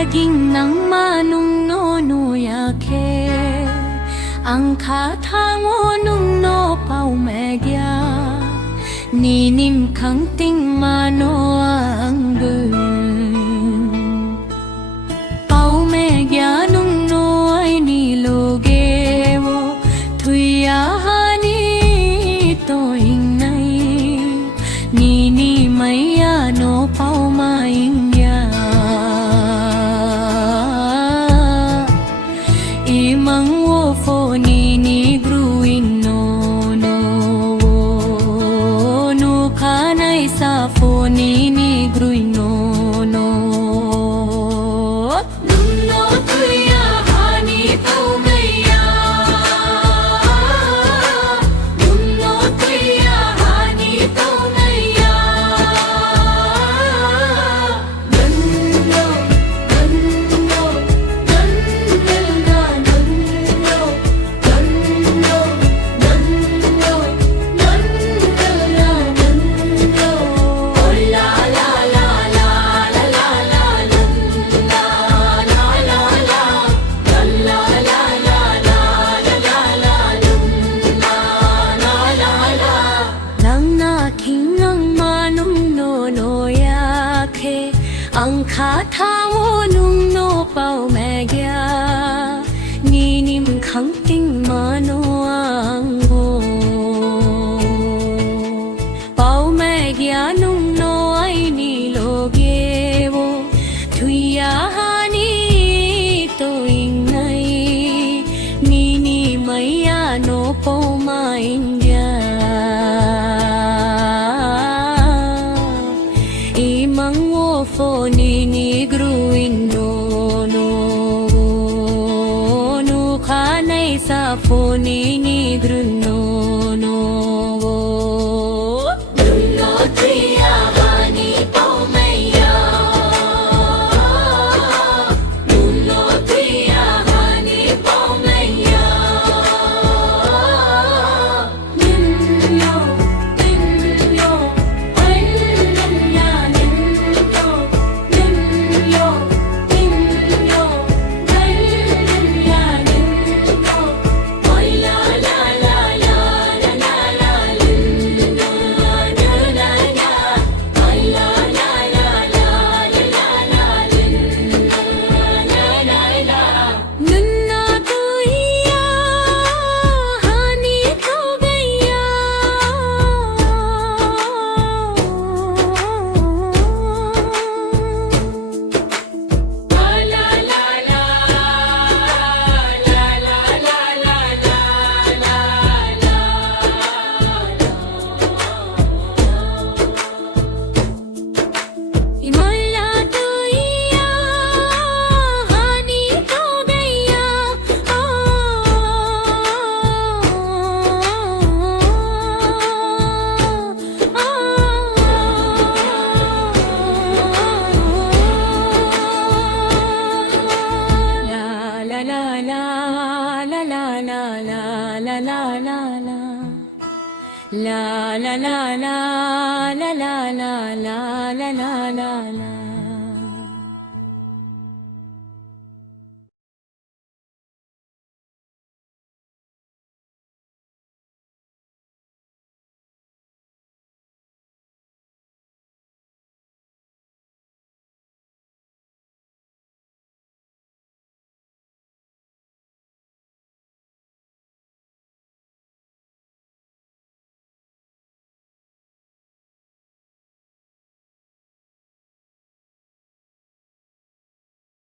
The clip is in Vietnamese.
Laging nang manungno yake ang khathango nungno pau megya ninim khang ting mano ang pau megya nungno ai ni loge wo thuya hani to ingnai nini maya no pau mai Imang wo fo ni gruing no kanai sa fo ni gruing no Nunno tuya hani tau maya Nunno tuya hani tau maya Nunno Ang khathango nungno pau megya ninim khang ting mano ang pau megya nungno ai ni loge wo thuya hani to ingnai nini maya no pau ma india Imang wo fo ni gruing no kanai sa fo ni grun no Nunno tuya hani pau maya Nunno tuya hani pau maya Nunno La la la la la la la la la la